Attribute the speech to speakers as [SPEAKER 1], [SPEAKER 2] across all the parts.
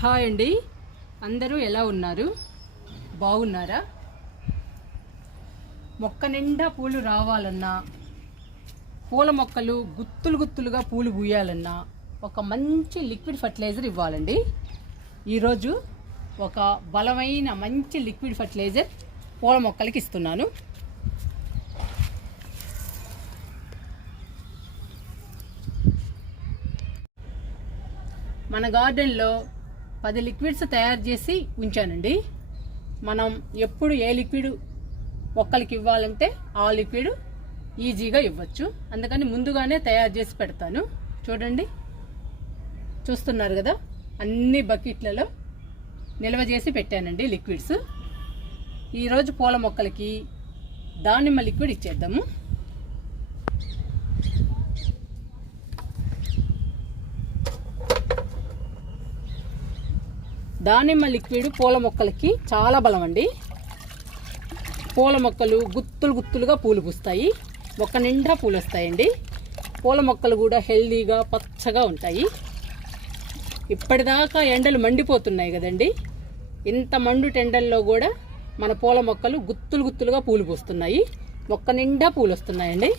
[SPEAKER 1] Hi అండి. అందరూ ఎలా ఉన్నారు? బాగున్నారా? మొక్క నిండా పూలు రావాలన్నా పూల మొక్కలు గుత్తులు గుత్తులుగా పూలు పూయాలన్నా ఒక మంచి లిక్విడ్ ఫర్టిలైజర్ ఇవ్వాలండి. ఈరోజు ఒక బలమైన మంచి లిక్విడ్ ఫర్టిలైజర్ పూల మొక్కలకి ఇస్తున్నాను. మన గార్డెన్లో పది లిక్విడ్స్ తయారు చేసి ఉంచానండి. మనం ఎప్పుడు ఏ లిక్విడ్ ఒక్కరికి ఇవ్వాలంటే ఆ లిక్విడ్ ఈజీగా ఇవ్వచ్చు. అందుకని ముందుగానే తయారు చేసి పెడతాను. చూడండి. చూస్తున్నారు కదా? అన్ని బకెట్లలో నిల్వ చేసి పెట్టానండి లిక్విడ్స్. ఈరోజు పూల మొక్కలకి దానిమ్మ లిక్విడ్ ఇచ్చేద్దాము. దానిమ్మ లిక్విడ్ పూల మొక్కలకి చాలా బలం అండి పూల మొక్కలు గుత్తులు గుత్తులుగా పూలు పూస్తాయి. మొక్క నిండా పూలు వస్తాయండి పూల మొక్కలు కూడా హెల్దీగా పచ్చగా ఉంటాయి. ఇప్పటిదాకా ఎండలు మండిపోతున్నాయి కదండి. ఇంత మండు టెండల్లో కూడా మన పూల మొక్కలు గుత్తులు గుత్తులుగా పూలు పూస్తున్నాయి. మొక్క నిండా పూలు వస్తున్నాయండి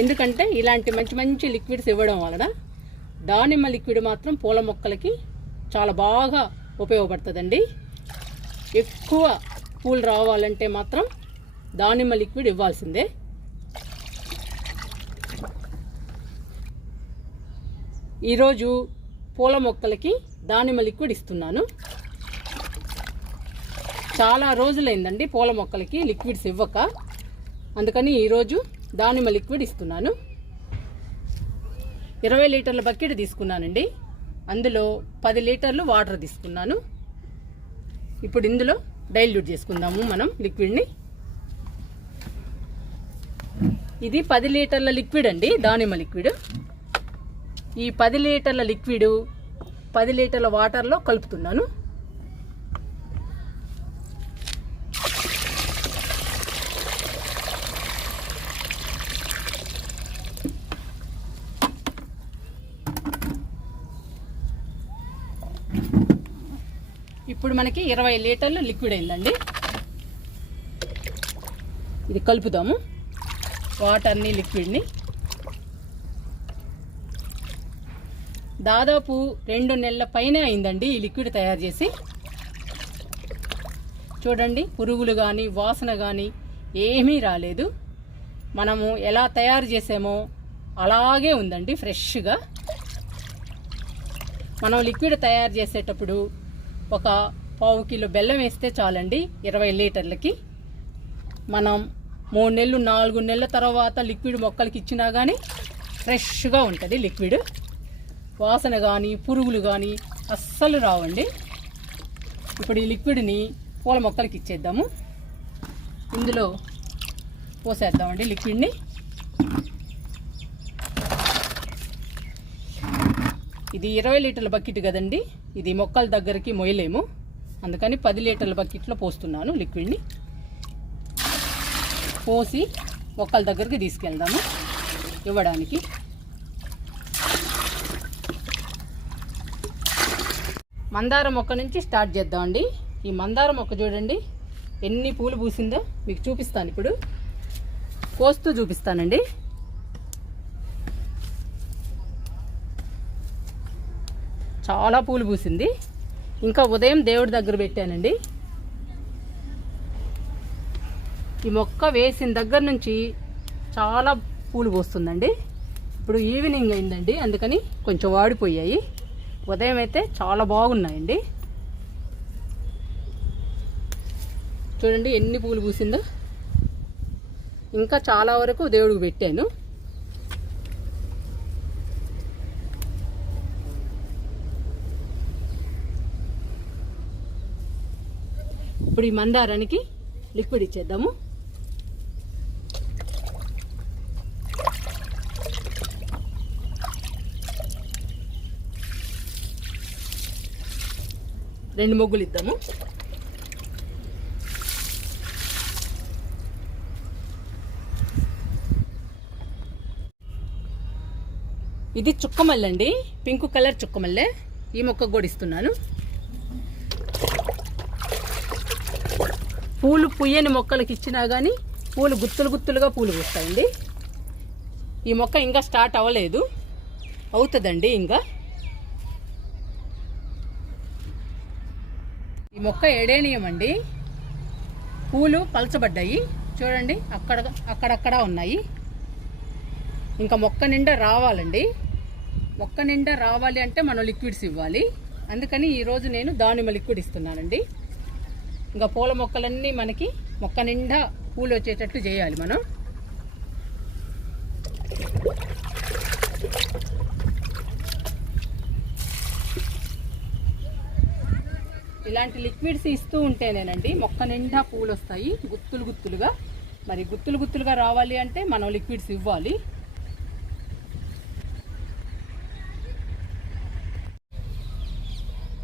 [SPEAKER 1] ఎందుకంటే ఇలాంటి మంచి మంచి లిక్విడ్స్ ఇవ్వడం వలన దానిమ్మ లిక్విడ్ మాత్రం పూల మొక్కలకి చాలా బాగా ఉపయోగపడుతుందండి. ఎక్కువ పూలు రావాలంటే మాత్రం దానిమ్మ లిక్విడ్ ఇవ్వాల్సిందే. ఈరోజు పూల మొక్కలకి దానిమ్మ లిక్విడ్ ఇస్తున్నాను. చాలా రోజులైందండి పూల మొక్కలకి లిక్విడ్స్ ఇవ్వక. అందుకని ఈరోజు దానిమ్మ లిక్విడ్ ఇస్తున్నాను. ఇరవై లీటర్ల బకెట్ తీసుకున్నానండి. అందులో పది లీటర్లు వాటర్ తీసుకున్నాను. ఇప్పుడు ఇందులో డైల్యూట్ చేసుకుందాము మనం లిక్విడ్ని. ఇది పది లీటర్ల లిక్విడ్ అండి దానిమ్మ లిక్విడ్. ఈ పది లీటర్ల లిక్విడ్ పది లీటర్ల వాటర్లో కలుపుతున్నాను. ఇప్పుడు మనకి ఇరవై లీటర్లు లిక్విడ్ అయిందండి. ఇది కలుపుదాము. వాటర్ని లిక్విడ్ని దాదాపు రెండు నెలల పైనే అయిందండి ఈ లిక్విడ్ తయారు చేసి. చూడండి పురుగులు కానీ వాసన కానీ ఏమీ రాలేదు. మనము ఎలా తయారు చేసామో అలాగే ఉందండి ఫ్రెష్గా మనం లిక్విడ్ తయారు చేసేటప్పుడు ఒక పావు కిలో బెల్లం వేస్తే చాలండి ఇరవై లీటర్లకి. మనం మూడు నెలలు నాలుగు నెలల తర్వాత లిక్విడ్ మొక్కలకి ఇచ్చినా కానీ ఫ్రెష్గా ఉంటుంది లిక్విడ్. వాసన కానీ పురుగులు కానీ అస్సలు రావండి. ఇప్పుడు ఈ లిక్విడ్ని పూల మొక్కలకి ఇచ్చేద్దాము. ఇందులో పోసేద్దామండి లిక్విడ్ని. ఇది ఇరవై లీటర్ల బకెట్ కదండి. ఇది మొక్కల దగ్గరికి మొయ్యలేము. అందుకని పది లీటర్ల బకెట్లో పోస్తున్నాను లిక్విడ్ని. పోసి మొక్కల దగ్గరికి తీసుకెళ్దాము ఇవ్వడానికి. మందార మొక్క నుంచి స్టార్ట్ చేద్దామండి. ఈ మందార మొక్క చూడండి. ఎన్ని పూలు పూసిందో మీకు చూపిస్తాను ఇప్పుడు. కోస్తూ చూపిస్తానండి. చాలా పూలు పూసింది. ఇంకా ఉదయం దేవుడి దగ్గర పెట్టానండి. ఈ మొక్క వేసిన దగ్గర నుంచి చాలా పూలు పోస్తుందండి. ఇప్పుడు ఈవినింగ్ అయిందండి అందుకని కొంచెం వాడిపోయాయి. ఉదయం అయితే చాలా బాగున్నాయండి. చూడండి ఎన్ని పూలు పూసిందో. ఇంకా చాలా వరకు దేవుడికి పెట్టాను. ఇప్పుడు ఈ మందారానికి లిక్విడ్ ఇచ్చేద్దాము. రెండు మొగ్గులు ఇద్దాము. ఇది చుక్కమల్లండి పింక్ కలర్ చుక్కమల్లె. ఈ మొక్కకు కూడా ఇస్తున్నాను. పూలు పుయ్యని మొక్కలకి ఇచ్చినా కానీ పూలు గుత్తులు గుత్తులుగా పూలు పూస్తాయండి. ఈ మొక్క ఇంకా స్టార్ట్ అవ్వలేదు. అవుతుందండి ఇంకా. ఈ మొక్క ఎడేనియం అండి పూలు పలచబడ్డాయి. చూడండి అక్కడ అక్కడక్కడ ఉన్నాయి. ఇంకా మొక్క నిండా రావాలండి. మొక్క నిండా రావాలి అంటే మనం లిక్విడ్స్ ఇవ్వాలి. అందుకని ఈరోజు నేను దానిమ్మ లిక్విడ్ ఇస్తున్నానండి. ఇంకా పూల మొక్కలన్నీ మనకి మొక్క నిండా పూలు వచ్చేటట్టు చేయాలి మనం. ఇలాంటి లిక్విడ్స్ ఇస్తూ ఉంటేనేనండి మొక్క నిండా పూలు వస్తాయి గుత్తులు గుత్తులుగా. మరి గుత్తులు గుత్తులుగా రావాలి అంటే మనం లిక్విడ్స్ ఇవ్వాలి.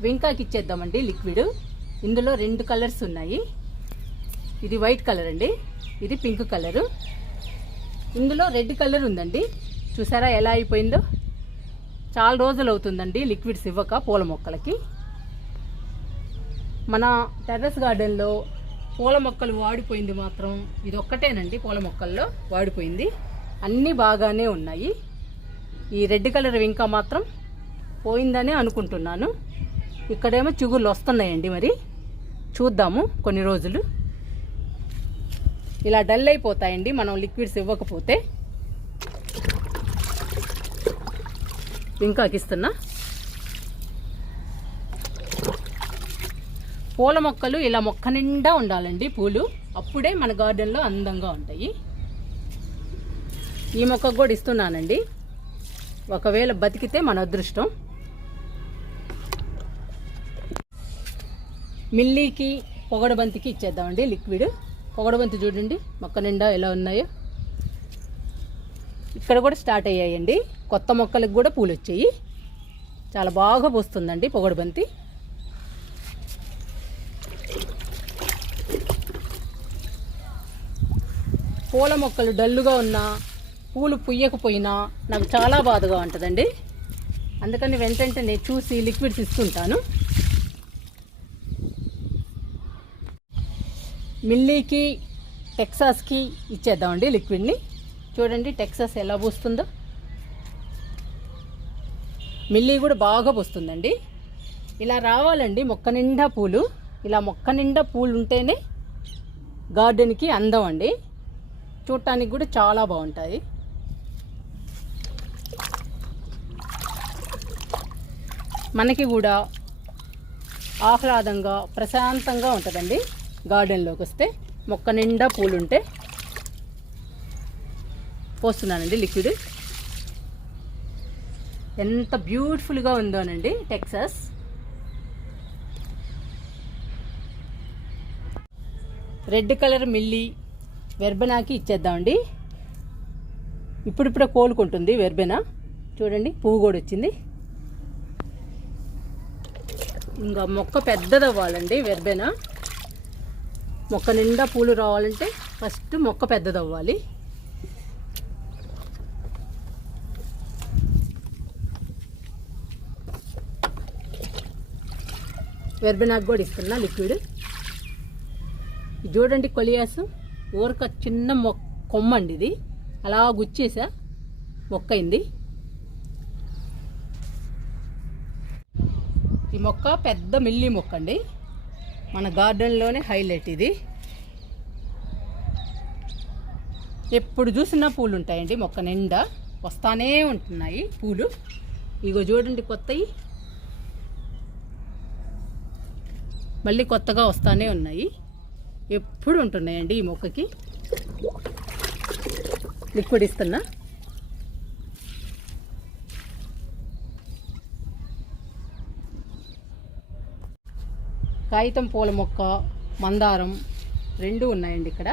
[SPEAKER 1] వింకాకి ఇచ్చేద్దామండి లిక్విడ్. ఇందులో రెండు కలర్స్ ఉన్నాయి. ఇది వైట్ కలర్ అండి. ఇది పింక్ కలరు. ఇందులో రెడ్ కలర్ ఉందండి. చూసారా ఎలా అయిపోయిందో? చాలా రోజులు అవుతుందండి లిక్విడ్స్ ఇవ్వక పూల మొక్కలకి. మన టెర్రస్ గార్డెన్లో పూల మొక్కలు వాడిపోయింది మాత్రం ఇది ఒక్కటేనండి పూల మొక్కల్లో వాడిపోయింది. అన్నీ బాగానే ఉన్నాయి. ఈ రెడ్ కలర్ ఇంకా మాత్రం పోయిందనే అనుకుంటున్నాను. ఇక్కడేమో చిగుళ్ళు వస్తున్నాయండి మరి. చూద్దాము కొన్ని రోజులు. ఇలా డల్ అయిపోతాయండి మనం లిక్విడ్స్ ఇవ్వకపోతే. ఇంకా ఇస్తున్నా పూల మొక్కలు ఇలా మొక్క నిండా ఉండాలండి పూలు. అప్పుడే మన గార్డెన్లో అందంగా ఉంటాయి. ఈ మొక్కకు కూడా ఇస్తున్నానండి. ఒకవేళ బతికితే మన అదృష్టం. మిల్లీకి పొగడబంతికి ఇచ్చేద్దామండి లిక్విడ్. పొగడబంతి చూడండి మొక్క నిండా ఎలా ఉన్నాయో. ఇక్కడ కూడా స్టార్ట్ అయ్యాయండి. కొత్త మొక్కలకు కూడా పూలు వచ్చాయి. చాలా బాగా పోస్తుందండి పొగడబంతి. పూల మొక్కలు డల్లుగా ఉన్నా పూలు పుయ్యకపోయినా నాకు చాలా బాధగా ఉంటుందండి. అందుకని వెంటనే చూసి లిక్విడ్స్ ఇస్తుంటాను మిల్లీకి టెక్సాస్కి ఇచ్చేద్దామండి లిక్విడ్ని. చూడండి టెక్సాస్ ఎలా పూస్తుందో. మిల్లీ కూడా బాగా పూస్తుందండి. ఇలా రావాలండి మొక్క నిండా పూలు. ఇలా మొక్క నిండా పూలు ఉంటేనే గార్డెన్కి అందం అండి. చూడటానికి కూడా చాలా బాగుంటాయి. మనకి కూడా ఆహ్లాదంగా ప్రశాంతంగా ఉంటుందండి. గార్డెన్లోకి వస్తే మొక్క నిండా పూలు ఉంటే పోస్తున్నానండి లిక్విడ్. ఎంత బ్యూటిఫుల్గా ఉందోనండి టెక్సస్. రెడ్ కలర్ మిల్లీ వెర్బెనాకి ఇచ్చేద్దామండి. ఇప్పుడిప్పుడే కోలుకుంటుంది వెర్బెనా. చూడండి పువ్వు కూడా వచ్చింది. ఇంకా మొక్క పెద్దది అవ్వాలండి వెర్బెనా. మొక్క నిండా పూలు రావాలంటే ఫస్ట్ మొక్క పెద్దదవ్వాలి. వెర్బెనాకు కూడా ఇస్తున్నా లిక్విడ్. ఇది చూడండి కొలియాసు. ఊరక చిన్న మొక్క కొమ్మండి ఇది. అలా గుచ్చేసా. మొక్క అయింది ఈ మొక్క పెద్ద మిల్లి మొక్క అండి మన గార్డెన్లోనే హైలైట్ ఇది. ఎప్పుడు చూసినా పూలు ఉంటాయండి మొక్క నిండా వస్తానే ఉంటున్నాయి పూలు. ఇగో చూడండి కొత్తవి మళ్ళీ కొత్తగా వస్తానే ఉన్నాయి. ఎప్పుడు ఉంటున్నాయండి ఈ మొక్కకి? లిక్విడ్ ఇస్తున్నా. కాగితం పూల మొక్క మందారం రెండు ఉన్నాయండి ఇక్కడ.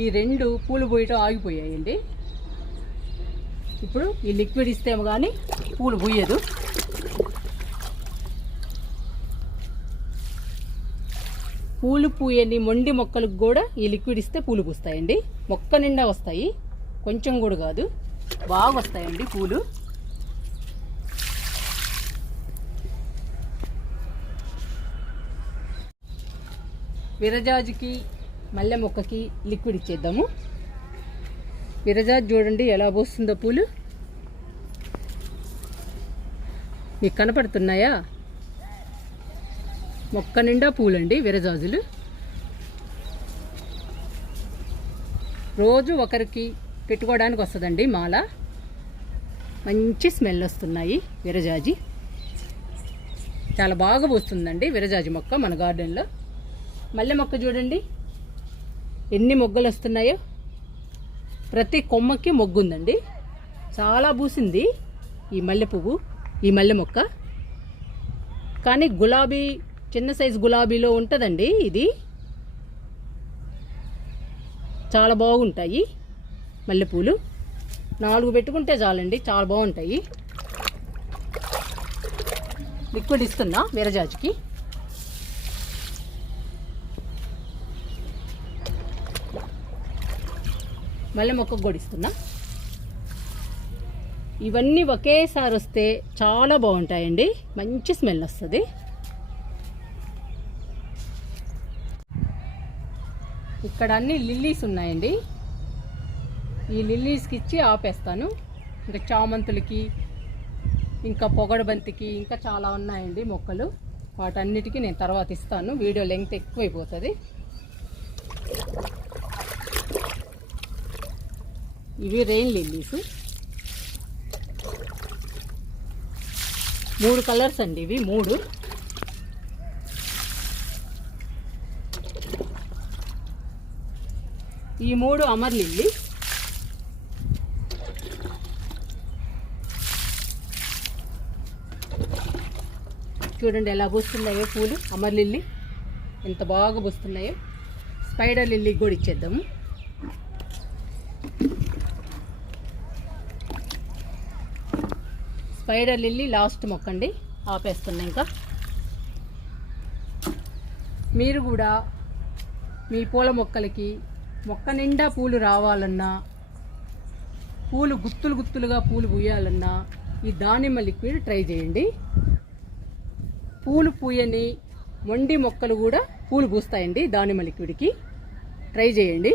[SPEAKER 1] ఈ రెండు పూలు పోయటం ఆగిపోయాయండి. ఇప్పుడు ఈ లిక్విడ్ ఇస్తేమో కానీ పూలు పూయదు పూలు పూయని మొండి మొక్కలకు కూడా ఈ లిక్విడ్ ఇస్తే పూలు పూస్తాయండి. మొక్క నిండా వస్తాయి. కొంచెం కూడా కాదు. బాగా వస్తాయండి పూలు. విరజాజికి మల్లె మొక్కకి లిక్విడ్ ఇచ్చేద్దాము. విరజాజు చూడండి ఎలా పోస్తుందో పూలు. మీకు కనపడుతున్నాయా? మొక్క నిండా పూలండి విరజాజులు రోజు ఒకరికి పెట్టుకోవడానికి వస్తుందండి మాల. మంచి స్మెల్ వస్తున్నాయి విరజాజి చాలా బాగా పోస్తుందండి విరజాజి మొక్క మన గార్డెన్లో. మల్లె మొక్క చూడండి. ఎన్ని మొగ్గలు వస్తున్నాయో. ప్రతి కొమ్మకి మొగ్గు ఉందండి. చాలా పూసింది ఈ మల్లె పువ్వు ఈ మల్లె మొక్క. కానీ గులాబీ చిన్న సైజు గులాబీలో ఉంటుందండి ఇది. చాలా బాగుంటాయి మల్లెపూలు నాలుగు పెట్టుకుంటే చాలండి చాలా బాగుంటాయి. లిక్విడ్ ఇస్తున్నా విరజాజికి మళ్ళీ మొక్కకు కూడా ఇస్తున్నా. ఇవన్నీ ఒకేసారి వస్తే చాలా బాగుంటాయండి. మంచి స్మెల్ వస్తుంది. ఇక్కడ అన్ని లిల్లీస్ ఉన్నాయండి. ఈ లిల్లీస్కి ఇచ్చి ఆపేస్తాను. ఇంకా చామంతులకి ఇంకా పొగడబంతికి ఇంకా చాలా ఉన్నాయండి మొక్కలు. వాటన్నిటికీ నేను తర్వాత ఇస్తాను. వీడియో లెంగ్త్ ఎక్కువైపోతుంది. ఇవి రెయిన్ లిల్లీస్. మూడు కలర్స్ అండి ఇవి మూడు. ఈ మూడు అమర్ లిల్లీ. చూడండి ఎలా పూస్తున్నాయో పూలు అమర్ లిల్లీ. ఎంత బాగా పూస్తున్నాయో. స్పైడర్ లిల్లీ కూడా ఇచ్చేద్దాము. స్పైడర్ లిల్లీ లాస్ట్ మొక్క అండి ఆపేస్తున్నా ఇంకా. మీరు కూడా మీ పూల మొక్కలకి మొక్క నిండా పూలు రావాలన్నా పూలు గుత్తులు గుత్తులుగా పూలు పూయాలన్నా ఈ దానిమ్మ లిక్విడ్ ట్రై చేయండి. పూలు పూయని మొండి మొక్కలు కూడా పూలు పూస్తాయండి దానిమ్మ లిక్విడ్కి. ట్రై చేయండి.